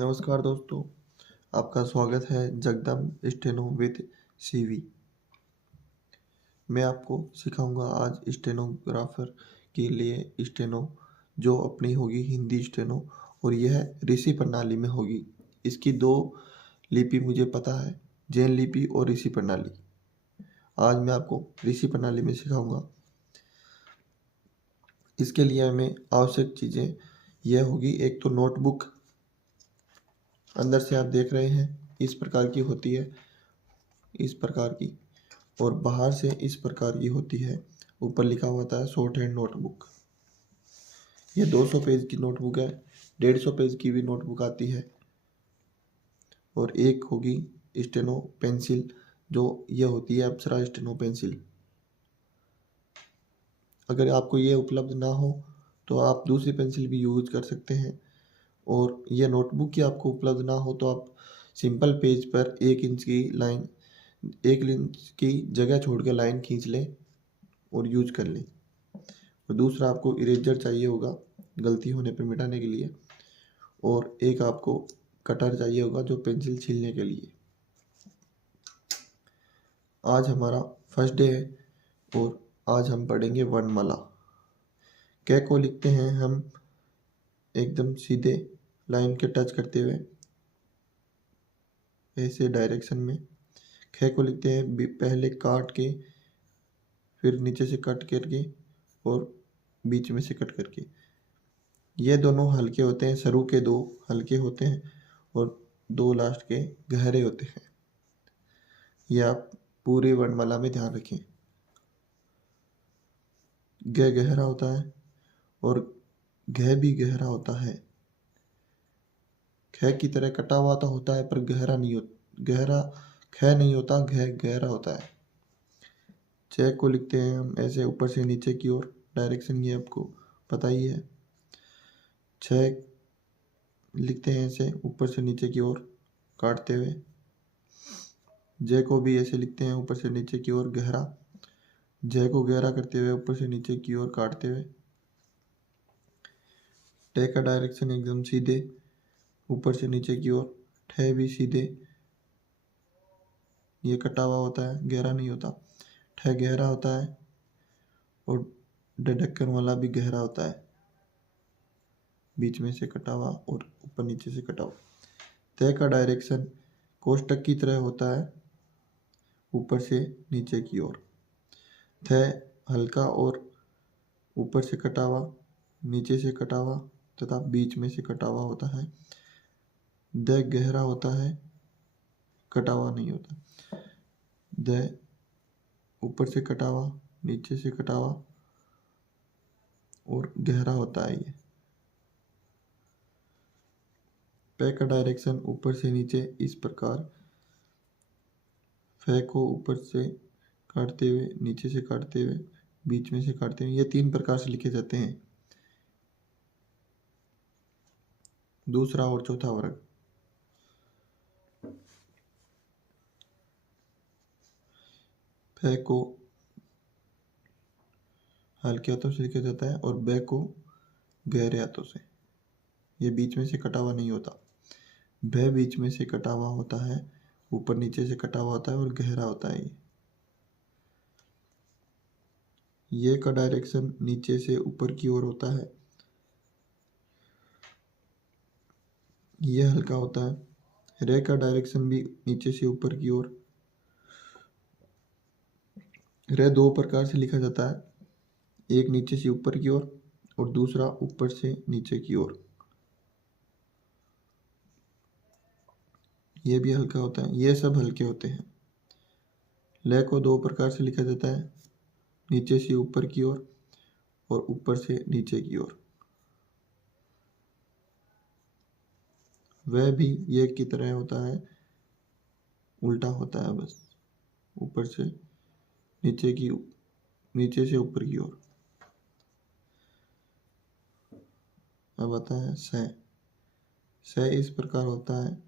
नमस्कार दोस्तों, आपका स्वागत है जगदम स्टेनो विद सीवी। मैं आपको सिखाऊंगा आज स्टेनोग्राफर के लिए स्टेनो जो अपनी होगी हिंदी स्टेनो और यह ऋषि प्रणाली में होगी। इसकी दो लिपि मुझे पता है, जैन लिपि और ऋषि प्रणाली। आज मैं आपको ऋषि प्रणाली में सिखाऊंगा। इसके लिए हमें आवश्यक चीज़ें यह होगी, एक तो नोटबुक अंदर से आप देख रहे हैं इस प्रकार की होती है, इस प्रकार की, और बाहर से इस प्रकार की होती है। ऊपर लिखा हुआ होता है शॉर्ट हैंड नोटबुक। ये 200 पेज की नोटबुक है, 150 पेज की भी नोटबुक आती है। और एक होगी स्टेनो पेंसिल, जो ये होती है अप्सरा स्टेनो पेंसिल। अगर आपको ये उपलब्ध ना हो तो आप दूसरी पेंसिल भी यूज कर सकते हैं। और ये नोटबुक की आपको उपलब्ध ना हो तो आप सिंपल पेज पर 1 इंच की लाइन, 1 इंच की जगह छोड़ के लाइन खींच लें और यूज कर लें। और दूसरा आपको इरेजर चाहिए होगा गलती होने पर मिटाने के लिए, और एक आपको कटर चाहिए होगा जो पेंसिल छीलने के लिए। आज हमारा फर्स्ट डे है और आज हम पढ़ेंगे वर्णमाला। क को लिखते हैं हम एकदम सीधे लाइन के टच करते हुए ऐसे डायरेक्शन में। ख को लिखते हैं पहले काट के, फिर नीचे से कट करके और बीच में से कट करके। ये दोनों हल्के होते हैं, शुरू के दो हल्के होते हैं और दो लास्ट के गहरे होते हैं। ये आप पूरी वर्णमाला में ध्यान रखें। ग गहरा होता है और घ भी गहरा होता है। ख की तरह कटा हुआ तो होता है पर गहरा नहीं होता, गहरा ख नहीं होता, घ गहरा होता है। च को लिखते हैं हम ऐसे ऊपर से नीचे की ओर, डायरेक्शन ये आपको पता ही है। छ लिखते हैं ऐसे ऊपर से नीचे की ओर काटते हुए। ज को भी ऐसे लिखते हैं ऊपर से नीचे की ओर गहरा, ज को गहरा करते हुए ऊपर से नीचे की ओर काटते हुए। ट का डायरेक्शन एकदम सीधे ऊपर से नीचे की ओर, ठ भी सीधे, ये कटा हुआ होता है, गहरा नहीं होता। ठ गहरा होता है और ढक्कन वाला भी गहरा होता है, बीच में से कटा हुआ और ऊपर नीचे से कटा हुआ। त का डायरेक्शन कोष्टक की तरह होता है, ऊपर से नीचे की ओर। थ हल्का और ऊपर से कटा हुआ, नीचे से कटा हुआ तथा बीच में से कटा हुआ होता है। द गहरा होता है, कटा हुआ नहीं होता। द ऊपर से कटा हुआ, नीचे से कटा हुआ और गहरा होता है ये। प का डायरेक्शन ऊपर से नीचे इस प्रकार, फ को ऊपर से काटते हुए, नीचे से काटते हुए, बीच में से काटते हुए, ये 3 प्रकार से लिखे जाते हैं। दूसरा और चौथा वर्ग। फ को हल्के हाथों से लिखा जाता है और ब को गहरे हाथों से। ये बीच में से कटा हुआ नहीं होता। भ बीच में से कटा हुआ होता है, ऊपर नीचे से कटा हुआ होता है और गहरा होता है ये का डायरेक्शन नीचे से ऊपर की ओर होता है, ये हल्का होता है। रे का डायरेक्शन भी नीचे से ऊपर की ओर। रे 2 प्रकार से लिखा जाता है, एक नीचे से ऊपर की ओर और दूसरा ऊपर से नीचे की ओर। ये भी हल्का होता है, ये सब हल्के होते हैं। ले को 2 प्रकार से लिखा जाता है, नीचे से ऊपर की ओर और ऊपर से नीचे की ओर। वह भी ये की तरह होता है, उल्टा होता है बस, ऊपर से नीचे की, नीचे से ऊपर की ओर। अब आता है स। स इस प्रकार होता है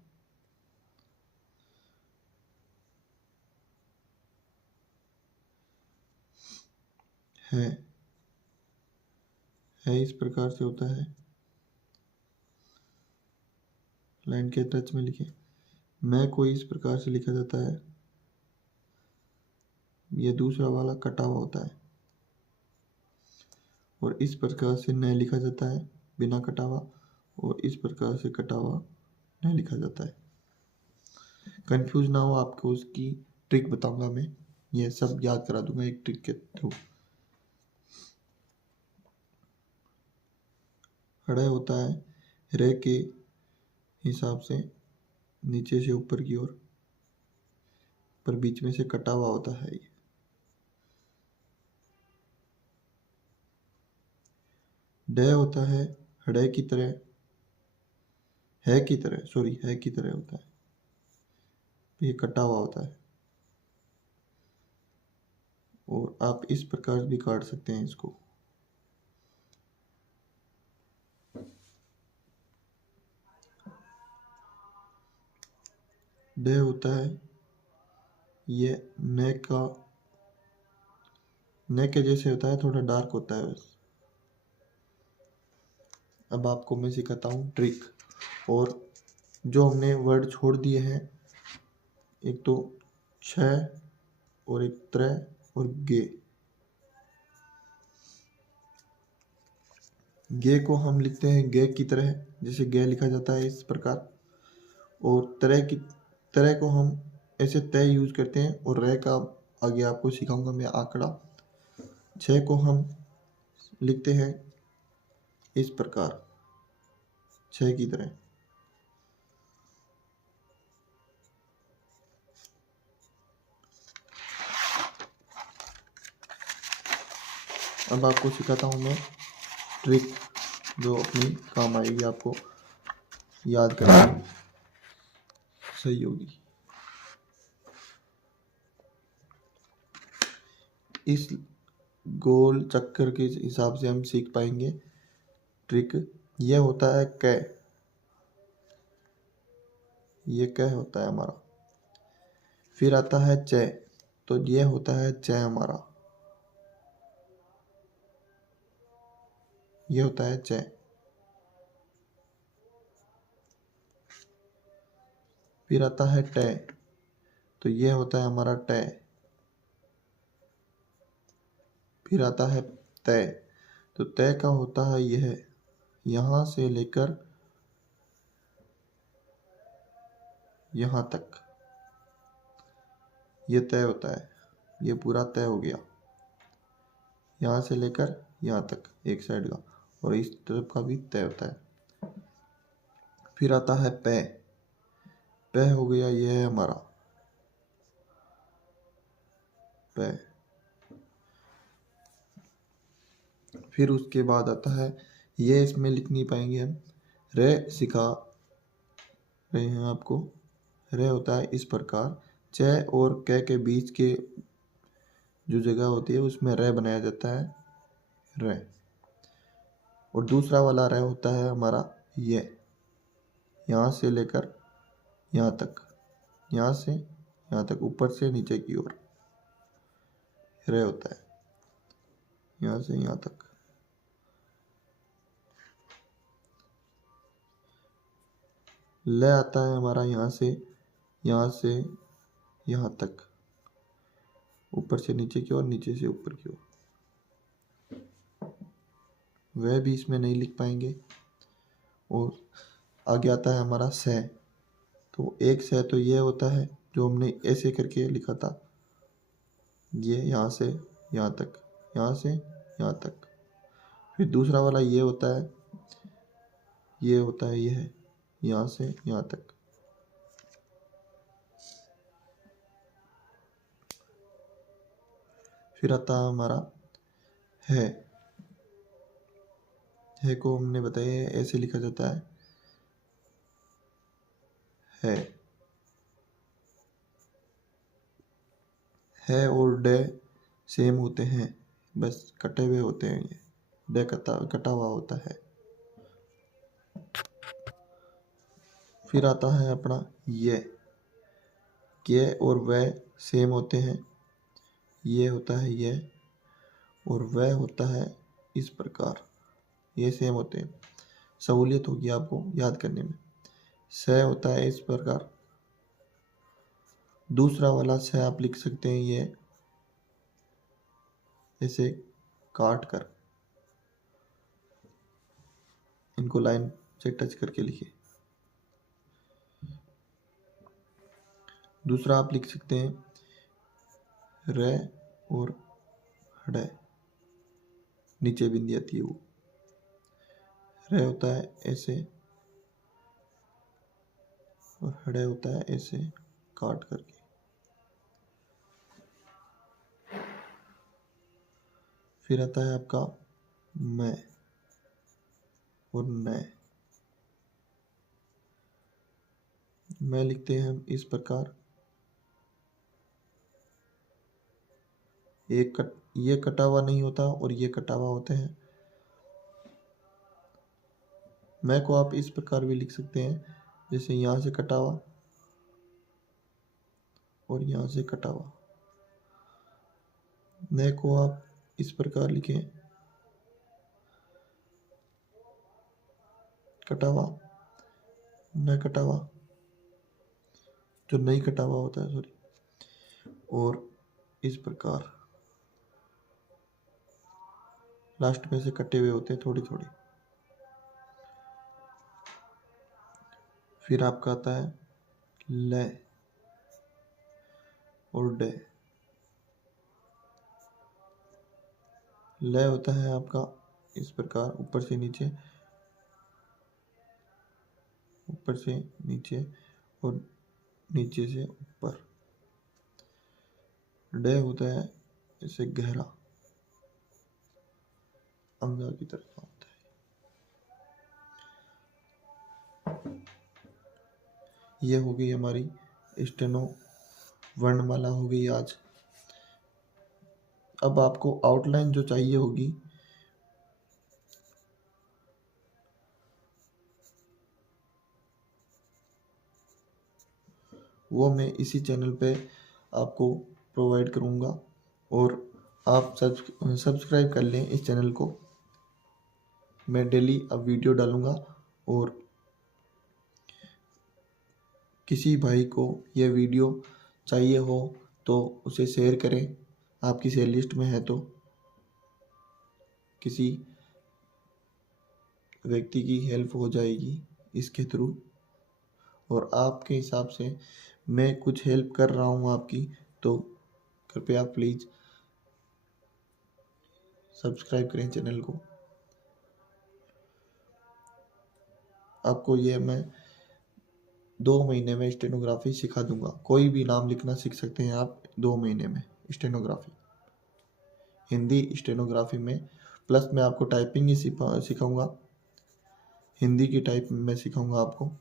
इस प्रकार से होता है। लाइन के टच में लिखें। मैं को इस प्रकार से लिखा जाता है, ये दूसरा वाला कटा हुआ होता है, और इस प्रकार से न लिखा जाता है बिना कटा हुआ, और इस प्रकार से कटा हुआ न लिखा जाता है। कंफ्यूज ना हो, आपको उसकी ट्रिक बताऊंगा मैं, ये सब याद करा दूंगा एक ट्रिक के थ्रू। खड़ा होता है रे के हिसाब से नीचे से ऊपर की ओर, पर बीच में से कटा हुआ होता है ये। डे होता है हड़े की तरह, है की तरह, सॉरी है की तरह होता है, ये कटा हुआ होता है, और आप इस प्रकार भी काट सकते हैं इसको। डे होता है ये ने के जैसे होता है, थोड़ा डार्क होता है बस। अब आपको मैं सिखाता हूँ ट्रिक, और जो हमने वर्ड छोड़ दिए हैं, एक तो छ और एक त्रे और गे को हम लिखते हैं गे की तरह, जैसे गे लिखा जाता है इस प्रकार, और तरह को हम ऐसे तय यूज करते हैं, और रे का आगे आपको सिखाऊंगा मैं आंकड़ा। छ को हम लिखते हैं इस प्रकार, छ की तरह। अब आपको सिखाता हूँ मैं ट्रिक, जो अपनी काम आएगी, आपको याद करना सही होगी। इस गोल चक्कर के हिसाब से हम सीख पाएंगे ट्रिक। यह होता है कै, ये कै होता है हमारा। फिर आता है च, तो ये होता है च हमारा, ये होता है च। फिर आता है टे, तो ये होता है हमारा टे। फिर आता है तय, तो तय का होता है यह, यहां से लेकर यहां तक, ये तय होता है, ये पूरा तय हो गया, यहां से लेकर यहां तक एक साइड का, और इस तरफ का भी तय होता है। फिर आता है पे, पे हो गया ये है हमारा पे। फिर उसके बाद आता है, ये इसमें लिख नहीं पाएंगे हम, रे सिखा रहे हैं आपको। रे होता है इस प्रकार, च और क के बीच के जो जगह होती है उसमें रे बनाया जाता है, रे। और दूसरा वाला रे होता है हमारा ये, यहाँ से लेकर यहाँ तक, यहाँ से यहाँ तक, ऊपर से नीचे की ओर रे होता है, यहाँ से यहाँ तक। ले आता है हमारा यहाँ से यहाँ तक, ऊपर से नीचे की ओर, नीचे से ऊपर की ओर। वह भी इसमें नहीं लिख पाएंगे। और आगे आता है हमारा से, तो एक से तो ये होता है जो हमने ऐसे करके लिखा था, ये यहाँ से यहाँ तक, यहाँ से यहाँ तक। फिर दूसरा वाला ये होता है, ये होता है, ये है यहाँ से यहाँ तक। फिर आता है हमारा है को हमने बताया ऐसे लिखा जाता है और डे सेम होते हैं, बस कटे हुए होते हैं, ये डे कटा हुआ होता है। फिर आता है अपना ये और वह सेम होते हैं, ये होता है ये, और वह होता है इस प्रकार, ये सेम होते हैं। सहूलियत होगी आपको याद करने में। स होता है इस प्रकार। दूसरा वाला स आप लिख सकते हैं ये ऐसे काट कर, इनको लाइन से टच करके लिखिए। दूसरा आप लिख सकते हैं र और हड़, नीचे बिंदी आती है वो। र होता है ऐसे और हड़ होता है ऐसे काट करके। फिर आता है आपका मैं और न। मैं लिखते हैं हम इस प्रकार, ये कटा हुआ नहीं होता और ये कटा हुआ होते हैं। मैं को आप इस प्रकार भी लिख सकते हैं, जैसे यहाँ से कटा हुआ और यहाँ से कटा हुआ। न को आप इस प्रकार लिखें, कटा हुआ, न कटा हुआ, जो नहीं कटा हुआ होता है, सॉरी, और इस प्रकार लास्ट में से कटे हुए होते हैं थोड़ी थोड़ी। फिर आपका आता है ल और डे। ल होता है आपका इस प्रकार, ऊपर से नीचे, ऊपर से नीचे और नीचे से ऊपर। डे होता है ऐसे गहरा, अंगा की तरफ होता है। ये हो गई हमारी स्टेनो वर्णमाला हो गई आज। अब आपको आउटलाइन जो चाहिए होगी वो मैं इसी चैनल पे आपको प्रोवाइड करूँगा, और आप सब्सक्राइब कर लें इस चैनल को। मैं डेली अब वीडियो डालूँगा, और किसी भाई को यह वीडियो चाहिए हो तो उसे शेयर करें, आपकी शेयर लिस्ट में है तो किसी व्यक्ति की हेल्प हो जाएगी इसके थ्रू। और आपके हिसाब से मैं कुछ हेल्प कर रहा हूँ आपकी, तो कृपया प्लीज़ सब्सक्राइब करें चैनल को। आपको ये मैं 2 महीने में स्टेनोग्राफी सिखा दूंगा। कोई भी नाम लिखना सीख सकते हैं आप 2 महीने में स्टेनोग्राफी, हिंदी स्टेनोग्राफी में। प्लस मैं आपको टाइपिंग ही सिखाऊंगा, हिंदी की टाइप मैं सिखाऊंगा आपको।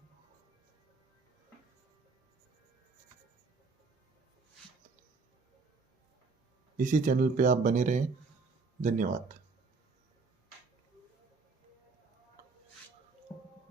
इसी चैनल पे आप बने रहें। धन्यवाद।